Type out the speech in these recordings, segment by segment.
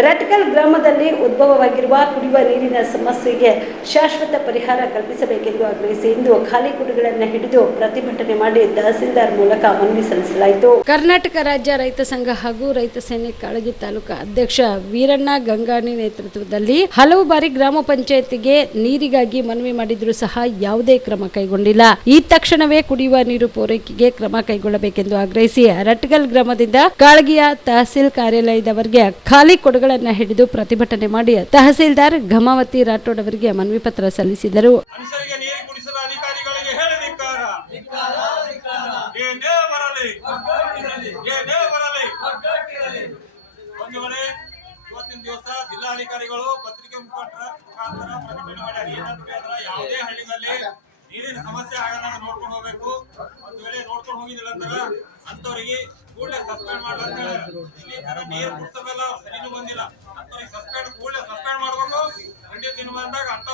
ರಟ್ಕಲ್ ಗ್ರಾಮದಲ್ಲಿ ಉದ್ಭವವಾಗಿರುವ ಕುಡಿಯುವ ನೀರಿನ ಸಮಸ್ಯೆಗೆ ಶಾಶ್ವತ ಪರಿಹಾರ ಕಲ್ಪಿಸಬೇಕೆಂದು ಆಗ್ರಹಿಸಿ ಇಂದು ಖಾಲಿ ಕುಡಿಗಳನ್ನು ಹಿಡಿದು ಪ್ರತಿಭಟನೆ ಮಾಡಿ ತಹಸೀಲ್ದಾರ್ ಮೂಲಕ ಮನವಿ ಸಲ್ಲಿಸಲಾಯಿತು. ಕರ್ನಾಟಕ ರಾಜ್ಯ ರೈತ ಸಂಘ ಹಾಗೂ ರೈತ ಸೇನೆ ಕಾಳಗಿ ತಾಲೂಕಾ ಅಧ್ಯಕ್ಷ ವೀರಣ್ಣ ಗಂಗಾಣಿ ನೇತೃತ್ವದಲ್ಲಿ ಹಲವು ಬಾರಿ ಗ್ರಾಮ ಪಂಚಾಯತಿಗೆ ನೀರಿಗಾಗಿ ಮನವಿ ಮಾಡಿದ್ರೂ ಸಹ ಯಾವುದೇ ಕ್ರಮ ಕೈಗೊಂಡಿಲ್ಲ. ಈ ತಕ್ಷಣವೇ ಕುಡಿಯುವ ನೀರು ಪೂರೈಕೆಗೆ ಕ್ರಮ ಕೈಗೊಳ್ಳಬೇಕೆಂದು ಆಗ್ರಹಿಸಿ ರಟ್ಗಲ್ ಗ್ರಾಮದಿಂದ ಕಾಳಗಿಯ ತಹಸೀಲ್ ಕಾರ್ಯಾಲಯದವರೆಗೆ ಖಾಲಿ ಕೊಡಗಳನ್ನ ಹಿಡಿದು ಪ್ರತಿಭಟನೆ ಮಾಡಿ ತಹಸೀಲ್ದಾರ್ ಘಮಾವತಿ ರಾಠೋಡ್ ಅವರಿಗೆ ಮನವಿ ಪತ್ರ ಸಲ್ಲಿಸಿದರು ದಿವಸ ಜಿಲ್ಲಾಧಿಕಾರಿಗಳು ಪತ್ರಿಕೆ ಮುಖಾಂತರ ಪ್ರಕಟಣೆ ಮಾಡ್ಯಾರ ಏನಂತ ಹೇಳಿದ್ರ ಯಾವುದೇ ಹಳ್ಳಿನಲ್ಲಿ ನೀರಿನ ಸಮಸ್ಯೆ ಆಗದನ್ನ ನೋಡ್ಕೊಂಡು ಹೋಗ್ಬೇಕು. ಒಂದು ವೇಳೆ ನೋಡ್ಕೊಂಡು ಹೋಗಿದಿಲ್ಲ ಅಂತಾರ ಅಂತವರಿಗೆ ಕೂಡಲೇ ಸಸ್ಪೆಂಡ್ ಹೇಳ್ಯಾರ. ಇಲ್ಲಿ ನೀರು ಕುಡ್ಸೋದಲ್ಲ ಸರಿನೂ ಬಂದಿಲ್ಲ. ಅಂತವ್ರಿಗೆ ಸಸ್ಪೆಂಡ್ ಕೂಡಲೇ ಸಸ್ಪೆಂಡ್ ಮಾಡ್ಬೇಕು. ಖಂಡಿತ ದಿನ ಬಂದಾಗ ಅಂತ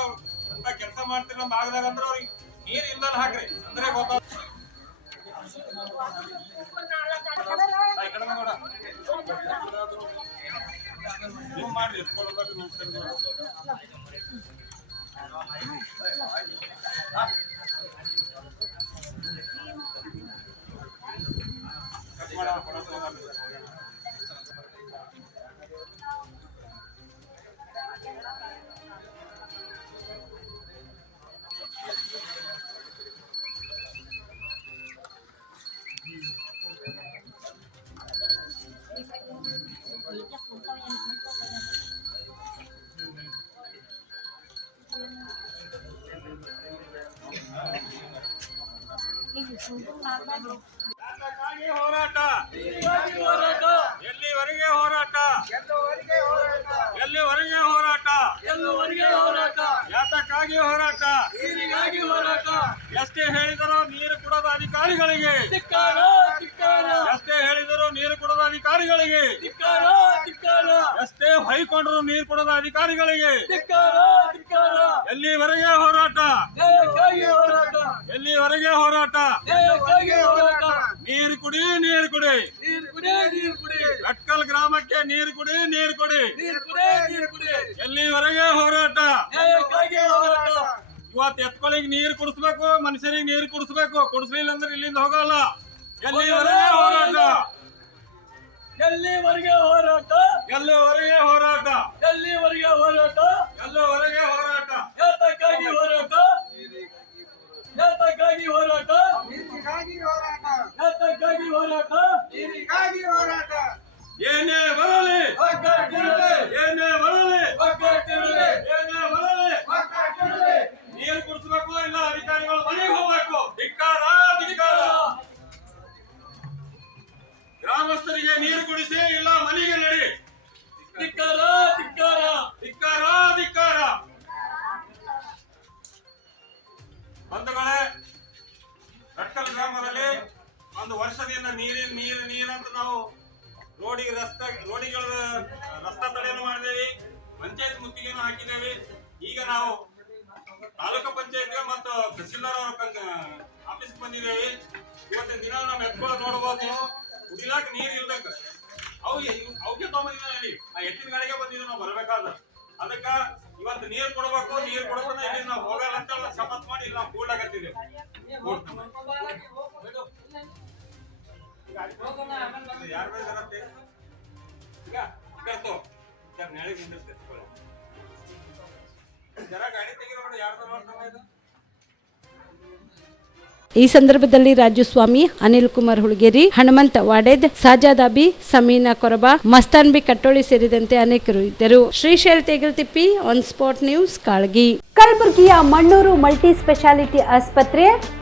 ಅಂತ ಕೆಲಸ ಮಾಡ್ತಿರೋ ಭಾಗದಾಗ ಅಂದ್ರೆ ಅವ್ರಿಗೆ ನೀರು ಇಲ್ದಲ್ಲ ಹಾಕ್ರಿ. ಅಂದ್ರೆ ಗೊತ್ತಾಗ ಮಾಡಿ ಕಡೆ ನೋಡ ನೀವು ಮಾಡ್ರಿ ಎತ್ಕೊಳ್ಳೋದಾಗ ನೋಡ್ತಾರೆ ಕಟ್ ಮಾಡ ಕೊಡೋದು ಎಲ್ಲಿವರೆಗೆ ಹೋರಾಟ? ಎಲ್ಲಿವರೆಗೆ ಹೋರಾಟ? ಎಲ್ಲಿವರೆಗೆ ಹೋರಾಟ? ಯಾತಕ್ಕಾಗಿ ಹೋರಾಟ? ಎಷ್ಟೇ ಹೇಳಿದರೂ ನೀರು ಕೊಡದ ಅಧಿಕಾರಿಗಳಿಗೆ. ಎಷ್ಟೇ ಹೇಳಿದರೂ ನೀರು ಕೊಡದ ಅಧಿಕಾರಿಗಳಿಗೆ. ಎಷ್ಟೇ ಹೊಯ್ಕೊಂಡ್ರು ನೀರು ಕೊಡದ ಅಧಿಕಾರಿಗಳಿಗೆ. ಎಲ್ಲಿವರೆಗೆ ಹೋರಾಟ? ಎಲ್ಲಿವರೆಗೆ ಹೋರಾಟ? ಕುಡಿ. ಲಟ್ಕಲ್ ಗ್ರಾಮಕ್ಕೆ ನೀರು ಕುಡಿ ನೀರು ಕೊಡಿ. ಎಲ್ಲಿವರೆಗೆ ಹೋರಾಟ? ಇವತ್ತು ಎತ್ಕೊಳಿಗ್ ನೀರು ಕುಡಿಸ್ಬೇಕು ಮನುಷ್ಯರಿಗೆ ನೀರು ಕುಡಿಸ್ಬೇಕು. ಕುಡಿಸ್ಲಿಲ್ಲ ಅಂದ್ರೆ ಇಲ್ಲಿಂದ ಹೋಗಲ್ಲ. ಎಲ್ಲಿವರೆಗೆ ಹೋರಾಟ? ಎಲ್ಲಿವರೆಗೆ ಹೋರಾಟ? ಎಲ್ಲಿವರೆಗೆ ಹೋರಾಟ ಎಲ್ಲಿವರೆಗೆ ಹೋರಾಟ ಎಲ್ಲಿವರೆಗೆ ಹೋರಾಟ ಯಾತಕ್ಕಾಗಿ ಹೋರಾಟ ಯಾತಕ್ಕಾಗಿ ಹೋರಾಟ ಯಾತಕ್ಕಾಗಿ ಹೋರಾಟ. ಏನೇ ಬರಲಿ ಏನೇ ಬರಲಿ ಏನೇ ಬರಲಿ ನೀರು ಕುಡಿಸ್ಬೇಕು ಇಲ್ಲ ಅಧಿಕಾರಿಗಳು ಮನೆಗೆ ಹೋಗ್ಬೇಕು. ಧಿಕ್ಕಾರ. ಧಿಕ್ಕಾರ. ಗ್ರಾಮಸ್ಥರಿಗೆ ನೀರು ಕುಡಿಸಿ ಇಲ್ಲ ಮನೆಗೆ ನಡಿ. ಒಂದು ವರ್ಷದಿಂದ ನೀರಿನ ನೀರು ನೀರಂತ ನಾವು ರೋಡಿಗೆ ರಸ್ತೆ ರೋಡಿಗಳ ರಸ್ತೆ ತಡೆಯನ್ನು ಮಾಡಿದೇವಿ ಪಂಚಾಯತ್ ಮುತ್ತಿಗೆಯನ್ನು ಹಾಕಿದ್ದೇವೆ. ಈಗ ನಾವು ತಾಲೂಕು ಪಂಚಾಯತ್ ಮತ್ತು ತಹಸೀಲ್ದಾರ್ ಅವರ ಆಫೀಸ್ ಬಂದಿದ್ದೇವೆ. ಇವತ್ತಿನ ದಿನ ನಾವು ಎತ್ಕೊಳ್ಳೋ ನೋಡಬಹುದು ನೀವು ಕುಡಿಲಾಕ ನೀರು ಇಲ್ದಕ್ಕ ಅವು ಅವಕ್ಕೆ ತಗೊಂಬಂದಿದ್ದಾನೆ ಹೇಳಿ ಆ ಎತ್ತಿನ ಗಾಡಿಗೆ ಬಂದಿದ್ದು ನಾವು ಬರಬೇಕಾದ. ಅದಕ್ಕ ಇವತ್ತು ನೀರು ಕೊಡಬೇಕು ನೀರು ಕೊಡಬೇಕು ಇಲ್ಲಿ ನಾವು ಹೋಗಲ್ಲ ಅಂತ ಶಪಥ ಮಾಡಿ ಇಲ್ಲಿ ನಾವು ಕೂಡ್ಲಾಕತ್ತಿದ್ದೇವೆ. ಈ ಸಂದರ್ಭದಲ್ಲಿ ರಾಜುಸ್ವಾಮಿ ಅನಿಲ್ ಕುಮಾರ್ ಹುಳಗೇರಿ, ಹನುಮಂತ ವಾಡೇದ್ ಸಾಜಾದಾಬಿ ಸಮೀನಾ ಕೊರಬ, ಮಸ್ತಾನ್ ಬಿ ಕಟ್ಟೋಳಿ ಸೇರಿದಂತೆ ಅನೇಕರು ಇದ್ದರು. Shrishail Tegaltippi on spot news, Kalagi. ಕಲಬುರಗಿಯ ಮಣ್ಣೂರು ಮಲ್ಟಿ ಸ್ಪೆಷಾಲಿಟಿ ಆಸ್ಪತ್ರೆ